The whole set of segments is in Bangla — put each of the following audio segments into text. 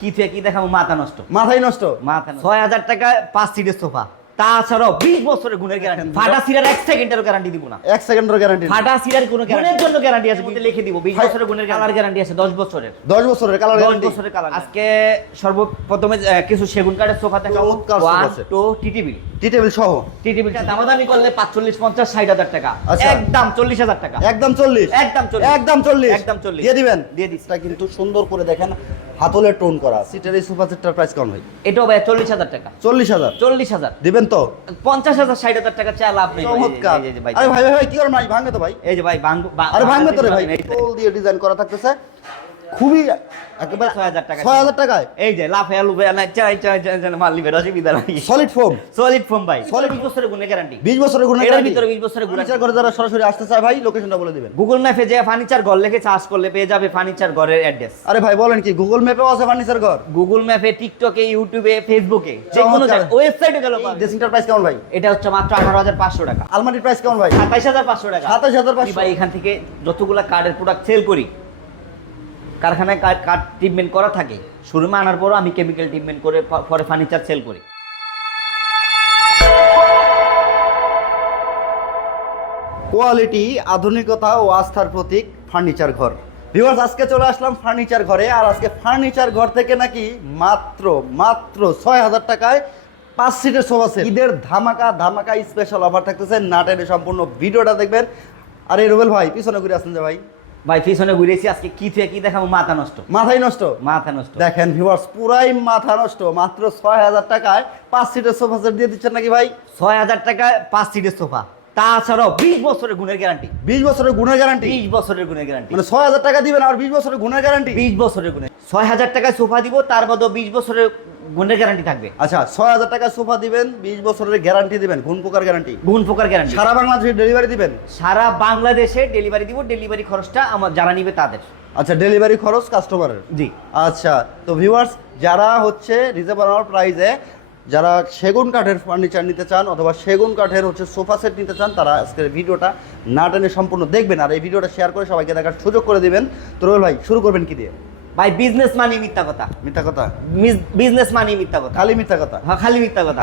কি থেকে কি দেখাবো, মাথা নষ্ট, মাথায় নষ্ট। মাথা নষ্ট। 6000 টাকা 5 সিটের সোফা, তাছাড়াও 20 বছরের গুণের গ্যারান্টি। ফাটা সিরার 1 সেকেন্ডের গ্যারান্টি দিব না, 1 সেকেন্ডের গ্যারান্টি। ফাটা সিরার কোনো গুণের জন্য গ্যারান্টি আছে, কিন্তু লিখে দিব 20 বছরের গুণের কালার গ্যারান্টি আছে, 10 বছরের। 10 বছরের কালার 10 গ্যারান্টি। বছরের কালার। আজকে সর্বপ্রথমে কিছু সেগুন কাঠের সোফা দেখাবো। চমৎকার সোফা আছে। 1 2 টি টেবিল, টি টেবিল সহ। টি টেবিল দামাদামি করলে 45 50 60,000 টাকা, আচ্ছা। একদম 40,000 টাকা, একদম 40, একদম 40, একদম 40, একদম 40 দিয়ে দিবেন। দিয়ে দিছি। এটা কিন্তু সুন্দর করে দেখেন হাতলের টোন করা সিটের এই সোফা সেটটার প্রাইস কেমন ভাই? এটাও ভাই 40,000 টাকা। 40,000 40,000 দিবেন তো? 50,000 60,000 টাকা চা লাভ নেই। চমৎকার। এই যে ভাই, আরে ভাই ভাই ভাই কি করেন ভাই? ভাঙে তো ভাই। এই যে ভাই আরে ভাঙবে তো রে ভাই। ফুল দিয়ে ডিজাইন করা থাকতেছে, খুবই একেবারে 6,000 টাকা। 6,000 টাকায় এই যে লাফে আলু না চাই চাই চাই মাল নিবে, অসুবিধা নাই। Solid foam. সলিড ফোম ভাই, সলিড 20 বছরের গুণের গ্যারান্টি। 20 বছরের গুণের এটার গ্যারান্টি। ভিতরে 20 বছরের গুণ। ফার্নিচার করে যারা সরাসরি আসতে চায় ভাই লোকেশনটা বলে দিবেন। গুগল ম্যাপে যে ফার্নিচার ঘর লিখে সার্চ করলে পেয়ে যাবে ফার্নিচার ঘরের অ্যাড্রেস। আরে ভাই বলেন কি গুগল ম্যাপেও আছে ফার্নিচার ঘর? গুগল ম্যাপে, টিকটকে, ইউটিউবে, ফেসবুকে, যে কোনো জায়গায়, ওয়েবসাইটে গেল পাবে। ড্রেসিংটার প্রাইস কেমন ভাই? এটা হচ্ছে মাত্র 18,500 টাকা। আলমারির প্রাইস কেমন ভাই? 27,500 টাকা। 27,500 ভাই এখান থেকে যতগুলা কার্ডের প্রোডাক্ট সেল করি, কারখানায় কার্ড ট্রিটমেন্ট করা থাকে, শোরুমে আনার পরও আমি কেমিক্যাল ট্রিটমেন্ট করে পরে ফার্নিচার সেল করি। কোয়ালিটি, আধুনিকতা ও আস্থার প্রতীক ফার্নিচার ঘর। ভিউয়ার্স আজকে চলে আসলাম ফার্নিচার ঘরে, আর আজকে ফার্নিচার ঘর থেকে নাকি মাত্র মাত্র 6,000 টাকায় 5 সিটের সোফা সেট। ঈদের ধামাকা ধামাকা স্পেশাল অফার থাকতেছে, না টেনে সম্পূর্ণ ভিডিওটা দেখবেন। আরে রুবেল ভাই পিছনে ঘুরে আসছেন যে ভাই? ভাই পিছনে ঘুরেছি, আজকে কি থেকে কি দেখাবো, মাথা নষ্ট, মাথায় নষ্ট। মাথা নষ্ট। দেখেন ভিউয়ার্স পুরাই মাথা নষ্ট, মাত্র 6,000 টাকায় 5 সিটের সোফা সেট দিয়ে দিচ্ছেন নাকি ভাই? 6,000 টাকায় 5 সিটের সোফা, তাছাড়াও 20 বছরের গুণের গ্যারান্টি। 20 বছরের গুণের গ্যারান্টি। 20 বছরের গুণের গ্যারান্টি, মানে 6,000 টাকা দিবেন আর 20 বছরের গুণের গ্যারান্টি। 20 বছরের গুণের। 6,000 টাকায় সোফা দিব, তার মধ্যে 20 বছরের গুণের গ্যারান্টি থাকবে। আচ্ছা 6,000 টাকা সোফা দিবেন, 20 বছরের গ্যারান্টি দিবেন, গুণ পোকার গ্যারান্টি। গুণ পোকার গ্যারান্টি। সারা বাংলাদেশে ডেলিভারি দিবেন? সারা বাংলাদেশে ডেলিভারি দিব, ডেলিভারি খরচটা আমার যারা নিবে তাদের। আচ্ছা ডেলিভারি খরচ কাস্টমারের? জি। আচ্ছা তো ভিউয়ার্স যারা হচ্ছে রিজনেবল প্রাইসে যারা সেগুন কাঠের ফার্নিচার নিতে চান অথবা সেগুন কাঠের হচ্ছে সোফা সেট নিতে চান, তারা আজকের ভিডিওটা না টেনে সম্পূর্ণ দেখবেন, আর এই ভিডিওটা শেয়ার করে সবাইকে দেখার সুযোগ করে দিবেন। তো রোহেল ভাই শুরু করবেন কি দিয়ে? ভাই বিজনেস মানি মিথ্যা কথা, মিথ্যা কথা? বিজনেস মানি মিথ্যা কথা, খালি মিথ্যা কথা? হ্যাঁ খালি মিথ্যা কথা।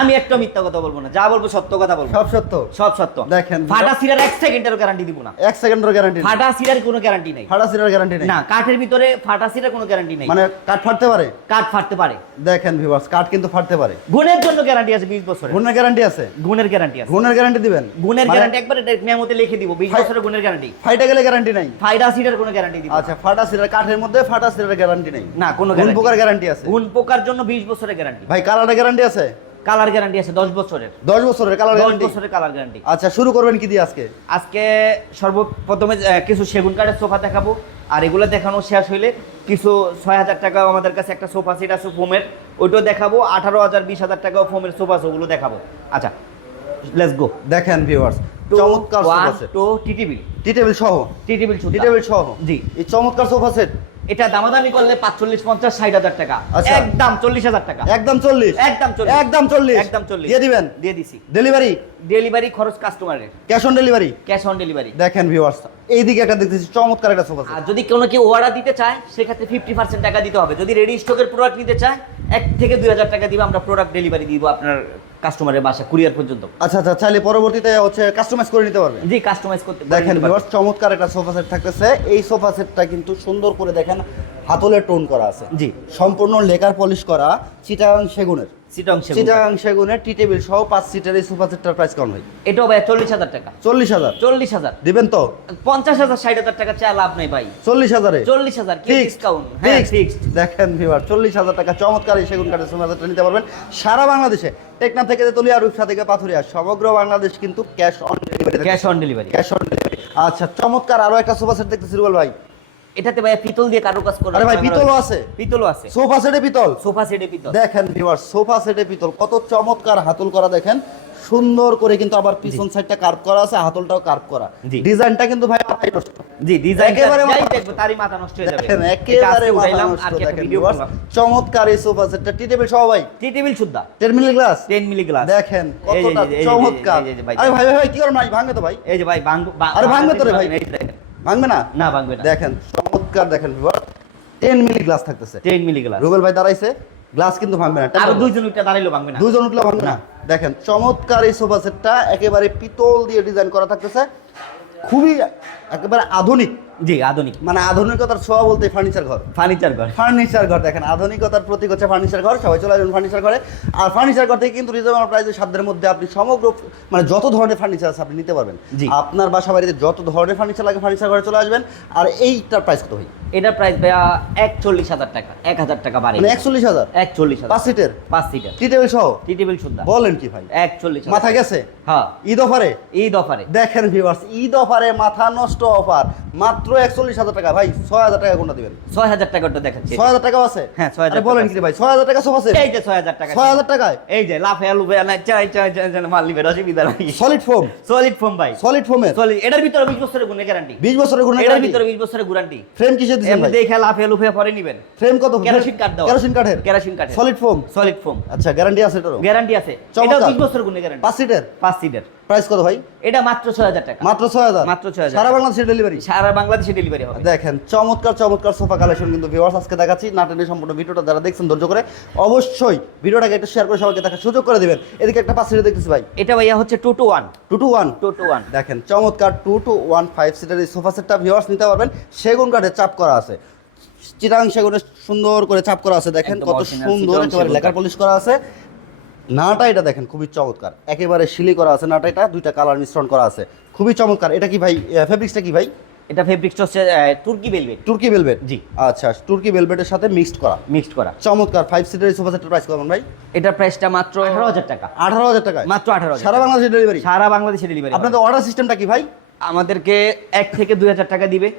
আমি একটা মিথ্যা কথা বলবো না, যা বলবো সত্য কথা বলবো, সব সত্য? সব সত্য। দেখেন ফাটা সিরার 1 সেকেন্ডের গ্যারান্টি দিব না, 1 সেকেন্ডের গ্যারান্টি? ফাটা সিরার কোনো গ্যারান্টি নাই। ফাটা সিরার গ্যারান্টি নেই না, কাঠের ভিতরে ফাটা সিরার কোনো গ্যারান্টি নাই। মানে কাঠ ফাটতে পারে? কাঠ ফাটতে পারে। দেখেন ভিউয়ার্স কাঠ কিন্তু ফাটতে পারে। গুণের জন্য গ্যারান্টি আছে 20 বছরের। গুণের গ্যারান্টি আছে? গুণের গ্যারান্টি আছে। গুণের গ্যারান্টি দিবেন? গুণের মানে গ্যারান্টি একবারে মেমোতে লিখে দিব, 20 বছরের গুণের গ্যারান্টি। ফাইটা গেলে গ্যারান্টি নাই? ফাইডা সিরার কোনো গ্যারান্টি দিব। আচ্ছা ফাটা সিরার কাঠের মধ্যে ফাটা সিরার গ্যারান্টি নেই? না কোনো গুণ পোকার গ্যারান্টি আছে? গুণ পোকার জন্য 20 বছরের গ্যারান্টি। ভাই কালারের গ্যারান্টি আছে? কালার গ্যারান্টি আছে 10 বছরের। 10 বছরের কালার 10 গ্যারান্টি? বছরের কালার গ্যারান্টি। আচ্ছা শুরু করবেন কি দিয়ে আজকে? আজকে সর্বপ্রথমে কিছু সেগুন কাঠের সোফা দেখাবো, আর এগুলো দেখানো শেষ হইলে কিছু 6,000 টাকা আমাদের কাছে একটা সোফা সেট আছে ফোমের, ওইটাও দেখাবো। 18,000 20,000 টাকাও ফোমের সোফা ওগুলো দেখাবো। আচ্ছা লেটস গো। দেখেন ভিউয়ার্স চমৎকার সোফা সেট, টি টেবিল, টি টেবিল সহ? টি টেবিল, টি টেবিল সহ? জি। এই চমৎকার সোফা সেট এটা দামাদামি করলে 45 50 60,000 টাকা, আচ্ছা। একদম 40,000 টাকা। একদম 40? একদম 40, একদম 40? একদম 40 দিয়ে দিবেন? দিয়ে দিছি। ডেলিভারি? ডেলিভারি খরচ কাস্টমারের, cash on delivery? Cash on delivery. দেখেন ভিউয়ার্স এইদিকে একটা দেখতেছি চমৎকার একটা সোফা সেট। আর যদি কোনো কেউ অর্ডার দিতে চায় সেক্ষেত্রে 50% টাকা দিতে হবে। যদি রেডি স্টকের প্রোডাক্ট নিতে চায় 1 থেকে 2,000 টাকা দিব, আমরা প্রোডাক্ট ডেলিভারি দিব আপনার কাস্টমারের বাসা কুরিয়ার পর্যন্ত। আচ্ছা আচ্ছা চাইলে পরবর্তীতে হচ্ছে কাস্টমাইজ করে নিতে পারবে? জি কাস্টমাইজ করতে দেখেন পারবেন। ভিউয়ার্স চমৎকার একটা সোফা সেট থাকতেছে। এই সোফা সেটটা কিন্তু সুন্দর করে দেখেন হাতলের টোন করা আছে, জি সম্পূর্ণ লেকার পলিশ করা চিটাগাং সেগুনের। চিটাগাং সেগুনের টি টেবিল সহ 5 সিটের এই সোফা সেটটার প্রাইস কেমন ভাই? এটাও ভাই 40,000 টাকা। 40,000? 40,000 দিবেন তো? 50,000 60,000 টাকা চা লাভ নাই ভাই। 40,000 এ? 40,000 কি ডিসকাউন্ট? হ্যাঁ ফিক্সড। দেখেন ভিউয়ার 40,000 টাকা চমৎকার এই সেগুন কাঠের সোফা সেটটা নিতে পারবেন সারা বাংলাদেশে। টেকনাফ থেকে তেতুলিয়া, রূপসা থেকে পাথুরিয়া, সমগ্র বাংলাদেশ কিন্তু cash on delivery. Cash on delivery, cash on delivery. আচ্ছা চমৎকার আরো একটা সোফা সেট দেখতেছি রুবেল ভাই। এটাতে ভাই পিতল দিয়ে কারুকাজ করা। আরে ভাই পিতলও আছে? পিতলও আছে। সোফা সেটে পিতল? সোফা সেটে পিতল। দেখেন ভিউয়ার সোফা সেটে পিতল কত চমৎকার হাতল করা, দেখেন সুন্দর করে কিন্তু আবার পিছন সাইডটা কার্ভ করা আছে, হাতলটাও কার্ভ করা। ডিজাইনটা কিন্তু ভাই মাথায় নষ্ট। জি ডিজাইন একেবারে যাই দেখবো তারই মাথা নষ্ট হয়ে যাবে। দেখেন একেবারে মাথা নষ্ট। দেখেন ভিউয়ার চমৎকার এই সোফা সেটটা টি টেবিল সহ ভাই? টি টেবিল সুদ্ধা 10 মিলি গ্লাস? 10 milli glass. দেখেন কতটা চমৎকার। আরে ভাই ভাই ভাই কি করেন ভাই? ভাঙবে তো ভাই? এই যে ভাই আরে ভাঙবে তো রে ভাই? ভাঙবে না? না ভাঙবে না। দেখেন চমৎকার। দেখেন ভিউয়ার 10 মিলি গ্লাস থাকতেছে। 10 মিলি গ্লাস। রুবেল ভাই দাঁড়াইছে, গ্লাস কিন্তু ভাঙবে না। আর দুইজন উঠে দাঁড়াইলো ভাঙবে না। দুইজন উঠলে ভাঙবে না। দেখেন চমৎকার এই সোফা সেটটা একেবারে পিতল দিয়ে ডিজাইন করা থাকতেছে, খুবই একেবারে আধুনিক। জি আধুনিক, মানে আধুনিকতার ছোঁয়া বলতে ফার্নিচার ঘর। ফার্নিচার ঘর, ফার্নিচার ঘর দেখেন আধুনিকতার প্রতীক হচ্ছে ফার্নিচার ঘর। সবাই চলে আসবেন ফার্নিচার ঘরে। আর ফার্নিচার ঘর থেকে কিন্তু রিজনেবল প্রাইসে সাধ্যের মধ্যে আপনি সমগ্র মানে যত ধরনের ফার্নিচার আছে আপনি নিতে পারবেন। জি। আপনার বাসা বাড়িতে যত ধরনের ফার্নিচার লাগে ফার্নিচার ঘরে চলে আসবেন। আর এইটার প্রাইস কত ভাই? এটার প্রাইস ভাইয়া 41,000 টাকা, 1,000 টাকা বাড়ে। মানে 41,000? 41,000 5 সিটের 5 সিটার টি টেবিল সহ? টি টেবিল সুদ্ধা। বলেন কি ভাই, 41,000 মাথা গেছে? হ্যাঁ, ঈদ অফারে? ঈদ অফারে দেখেন ভিউয়ার্স, ঈদ অফারে মাথা নষ্ট অফার মাত্র 41,000 টাকা। ভাই 6,000 টাকা কোনটা দিবেন? 6,000 টাকাটা দেখাচ্ছি। 6,000 টাকাও আছে? হ্যাঁ, 6,000 আরে বলেন টাকা কি ভাই, 6,000 টাকা সোফা সেট? এই যে 6,000 টাকা। 6,000 টাকায় এই যে লাফে লুফে না চাই মাল নিবে, অসুবিধা নাই। Solid foam? সলিড ফোম ভাই, সলিড ফোমের? সলিড। এটার ভিতরে 20 বছরের গুণে গ্যারান্টি। 20 বছরের গুণে এটার গ্যারান্টি? ভিতরে 20 বছরের গ্যারান্টি। ফ্রেম কিসের দিছেন এমনি ভাই? দেখে লাফে লুফে পরে নিবেন। ফ্রেম কত? কেরোসিন কাঠ দাও। কেরোসিন কাঠের? কেরোসিন কাঠের। Solid foam? Solid foam. আচ্ছা, গ্যারান্টি আছে এটারও? গ্যারান্টি আছে। চমৎকার। এটা 20 বছরের গুণে গ্যারান্টি। 5 সিটের? 5 সিটার। প্রাইস কত ভাই? এটা মাত্র 6,000 টাকা। মাত্র 6,000? মাত্র 6,000 সারা বাংলাদেশে ডেলিভারি? সারা বাংলাদেশে ডেলিভারি হবে। দেখেন চমৎকার চমৎকার সোফা কালেকশন কিন্তু ভিউয়ার্স আজকে দেখাচ্ছি। না টেনে সম্পূর্ণ ভিডিওটা যারা দেখছেন ধৈর্য করে অবশ্যই ভিডিওটাকে একটু শেয়ার করে সবাইকে দেখার সুযোগ করে দিবেন। এদিকে একটা 5 সিটার দেখতেছি ভাই। এটা ভাইয়া হচ্ছে 2 to 1। 2 to 1? 2 to 1। দেখেন চমৎকার 2 to 1 5 সিটার এই সোফা সেটটা ভিউয়ার্স নিতে পারবেন। সেগুন কাঠে চাপ করা আছে, চিটাং সেগুনে সুন্দর করে চাপ করা আছে। দেখেন একদম কত original সুন্দর চিটাং একেবারে সেগুন লেকার কাঠ। পলিশ করা আছে। নাটা এটা দেখেন খুবই চমৎকার, একেবারে শিলি করা আছে নাটা। এটা দুইটা কালার মিশ্রণ করা আছে, খুবই চমৎকার। এটা কি ভাই ফেব্রিক্সটা কি ভাই? এটা ফেব্রিক্সটা হচ্ছে তুর্কি ভেলভেট। তুর্কি ভেলভেট? জি। আচ্ছা, তুর্কি ভেলভেটের সাথে মিক্সড করা, মিক্সড করা। চমৎকার। 5 সিটার সোফা সেটের প্রাইস কেমন ভাই? এটার প্রাইসটা মাত্র 18,000 টাকা। 18,000 টাকা? মাত্র 18,000। সারা বাংলাদেশে ডেলিভারি? সারা বাংলাদেশে ডেলিভারি। আপনাদের অর্ডার সিস্টেমটা কি ভাই? আমাদেরকে 1 থেকে 2,000 টাকা দিবে।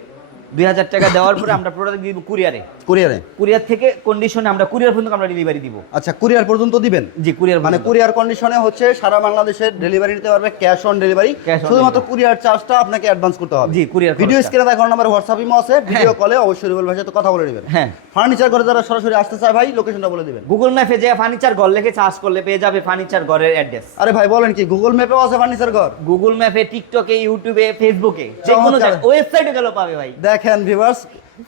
2,000 টাকা দেওয়ার পরে আমরা প্রোডাক্ট দিব কুরিয়ারে। কুরিয়ারে? কুরিয়ার থেকে কন্ডিশনে আমরা কুরিয়ার পর্যন্ত আমরা ডেলিভারি দিব। আচ্ছা, কুরিয়ার পর্যন্ত দিবেন? জি, কুরিয়ার মানে কুরিয়ার কন্ডিশনে হচ্ছে সারা বাংলাদেশে ডেলিভারি নিতে পারবে, cash on delivery. Cash on শুধুমাত্র delivery। কুরিয়ার চার্জটা আপনাকে অ্যাডভান্স করতে হবে। জি, কুরিয়ার ভিডিও খরচটা। স্ক্রিনে দেখানো নাম্বার হোয়াটসঅ্যাপ ইমো আছে, ভিডিও কলে অবশ্যই রুবেল ভাইয়ের সাথে কথা বলে নেবেন। হ্যাঁ। ফার্নিচার করে যারা সরাসরি আসতে চায় ভাই লোকেশনটা বলে দিবেন। গুগল ম্যাপে যে ফার্নিচার ঘর লিখে সার্চ করলে পেয়ে যাবে ফার্নিচার ঘরের অ্যাড্রেস। আরে ভাই বলেন কি, গুগল ম্যাপেও আছে ফার্নিচার ঘর? গুগল ম্যাপে, টিকটকে, ইউটিউবে, ফেসবুকে, যে কোনো চমৎকার। ওয়েবসাইটে গেলেও পাবে ভাই। দেখেন ভিউয়ার্স,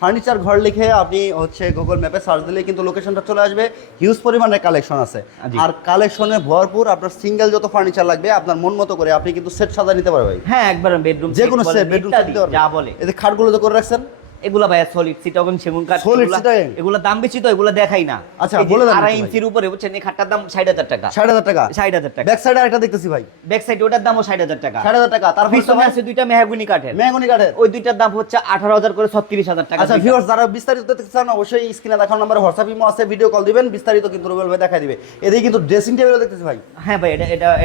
ফার্নিচার ঘর লিখে আপনি হচ্ছে গুগল ম্যাপে সার্চ দিলে কিন্তু লোকেশনটা চলে আসবে। হিউজ পরিমাণে কালেকশন আছে, জি। আর কালেকশনে ভরপুর। আপনার সিঙ্গেল যত ফার্নিচার লাগবে আপনার মন মতো করে আপনি কিন্তু সেট সাজা নিতে পারবেন ভাই। হ্যাঁ, একবার বেডরুম যে কোনো সেট, বেডরুম সেট দিতে পারবেন। যা বলে এতে খাটগুলো তো করে রাখছেন? এগুলা ভাই সলিড সিটাগন সেগুন কাঠ। Solid চিটাগং? এগুলা দাম বেশি তো, এগুলা দেখাই না। আচ্ছা, এই যে বলে দেন 2.5 একটু ইঞ্চির উপরে বুঝছেন, এই খাটটার দাম 60,000 টাকা। 60,000 টাকা? 60,000 টাকা। ব্যাক সাইডে আরেকটা দেখতেছি ভাই, ব্যাক সাইড ওটার দামও 60,000 টাকা। 60,000 টাকা। তার পিছনে আছে দুইটা মেহগনি কাঠের, মেহগনি কাঠের? ওই দুইটার দাম হচ্ছে 18,000 করে 36,000 টাকা। আচ্ছা ভিউয়ার্স, যারা বিস্তারিত দেখতে চান অবশ্যই স্ক্রিনে দেখানো নাম্বারে হোয়াটসঅ্যাপ ইমো আছে, ভিডিও কল দিবেন, বিস্তারিত কিন্তু রুবেল ভাই দেখাই দিবে। এদিকে কিন্তু ড্রেসিং টেবিলও দেখতেছি ভাই। হ্যাঁ ভাই,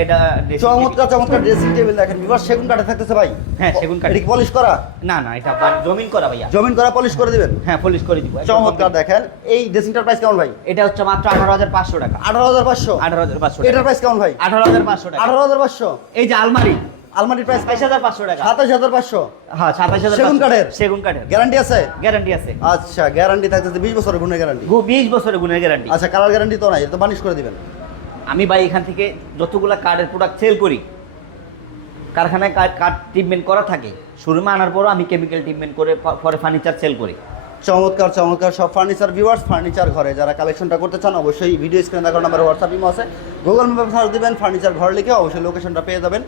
এটা চমৎকার চমৎকার ড্রেসিং টেবিল দেখেন ভিউয়ার্স, সেগুন কাঠে থাকতেছে ভাই। হ্যাঁ, সেগুন কাঠ। এটা কি পলিশ করা? না না, এটা জমিন করা ভাইয়া। জমিন করা পলিশ করে দিবেন? হ্যাঁ, পলিশ করে দিব। চমৎকার। দেখেন এই ড্রেসিংটার প্রাইস কেমন ভাই? এটা হচ্ছে মাত্র 18,500 টাকা। 18,500? 18,500 এটার প্রাইস কেমন ভাই? 18,500 টাকা। 18,500? এই যে আলমারি, আলমারির প্রাইস 27,500 টাকা। 27,500? হ্যাঁ, 27,500। সেগুন কাঠের? সেগুন কাঠের। গ্যারান্টি আছে? গ্যারান্টি আছে। আচ্ছা, গ্যারান্টি থাকতেছে 20 বছরের গুণের গ্যারান্টি? 20 বছরের গুণের গ্যারান্টি। আচ্ছা, কালার গ্যারান্টি তো নাই, এটা তো বানিশ করে দিবেন? আমি ভাই এখান থেকে যতগুলা কাঠের প্রোডাক্ট সেল করি, কারখানায় কাঠ ট্রিটমেন্ট করা থাকে, শোরুমে আনার পরও আমি কেমিক্যাল ট্রিটমেন্ট করে পরে ফার্নিচার সেল করি। চমৎকার চমৎকার সব ফার্নিচার ভিউয়ার্স, ফার্নিচার ঘরে যারা কালেকশনটা করতে চান অবশ্যই ভিডিও স্ক্রিনে দেখানো নাম্বার হোয়াটসঅ্যাপ ইমো আছে, গুগল ম্যাপে সার্চ দিবেন ফার্নিচার ঘর লিখে অবশ্যই লোকেশনটা পেয়ে যাবেন।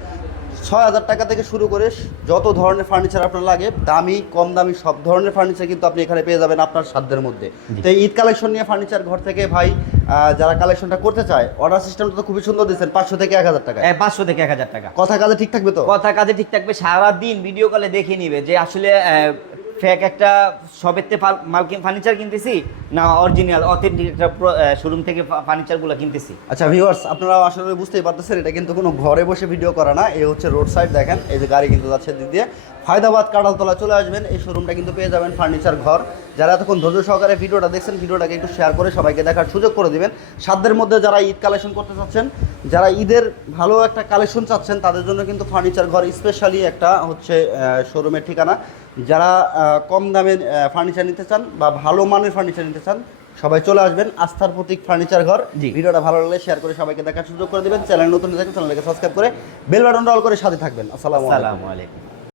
6,000 টাকা থেকে শুরু করে যত ধরনের ফার্নিচার আপনার লাগে, দামি কম দামি সব ধরনের ফার্নিচার কিন্তু আপনি এখানে পেয়ে যাবেন আপনার সাধ্যের মধ্যে। তো এই ঈদ কালেকশন নিয়ে ফার্নিচার ঘর থেকে ভাই যারা কালেকশনটা করতে চায়, অর্ডার সিস্টেমটা তো খুবই সুন্দর দিচ্ছেন, 500 থেকে 1,000 টাকা? 500 থেকে 1,000 টাকা। কথা কাজে ঠিক থাকবে তো? কথা কাজে ঠিক থাকবে। সারাদিন ভিডিও কলে দেখে নিবে যে আসলে ফেক একটা শপেতে ফার্নিচার কিনতেছি না অরিজিনাল অথেন্টিক একটা শোরুম থেকে ফার্নিচারগুলো কিনতেছি। আচ্ছা ভিউয়ার্স, আপনারা আসলে বুঝতেই পারতেছেন এটা কিন্তু কোনো ঘরে বসে ভিডিও করা না, এই হচ্ছে রোড সাইড। দেখেন এই যে গাড়ি কিন্তু যাচ্ছে দিক দিয়ে, ফায়দাবাদ কাঁঠালতলা চলে আসবেন, এই শোরুমটা কিন্তু পেয়ে যাবেন ফার্নিচার ঘর। যারা এতক্ষণ ধৈর্য সহকারে ভিডিওটা দেখছেন, ভিডিওটাকে একটু শেয়ার করে সবাইকে দেখার সুযোগ করে দিবেন। সাধ্যের মধ্যে যারা ঈদ কালেকশন করতে চাচ্ছেন, যারা ঈদের ভালো একটা কালেকশন চাচ্ছেন, তাদের জন্য কিন্তু ফার্নিচার ঘর স্পেশালি একটা হচ্ছে শোরুমের ঠিকানা। যারা কম দামে ফার্নিচার নিতে চান বা ভালো মানের ফার্নিচার নিতে চান, সবাই চলে আসবেন আস্থার প্রতীক ফার্নিচার ঘর। ভিডিওটা ভালো লাগলে শেয়ার করে সবাইকে দেখার সুযোগ করে দিবেন। চ্যানেল নতুন দেখেন, চ্যানেলকে সাবস্ক্রাইব করে বেল বাটনটা অল করে সাথে থাকবেন। আসসালামু আলাইকুম।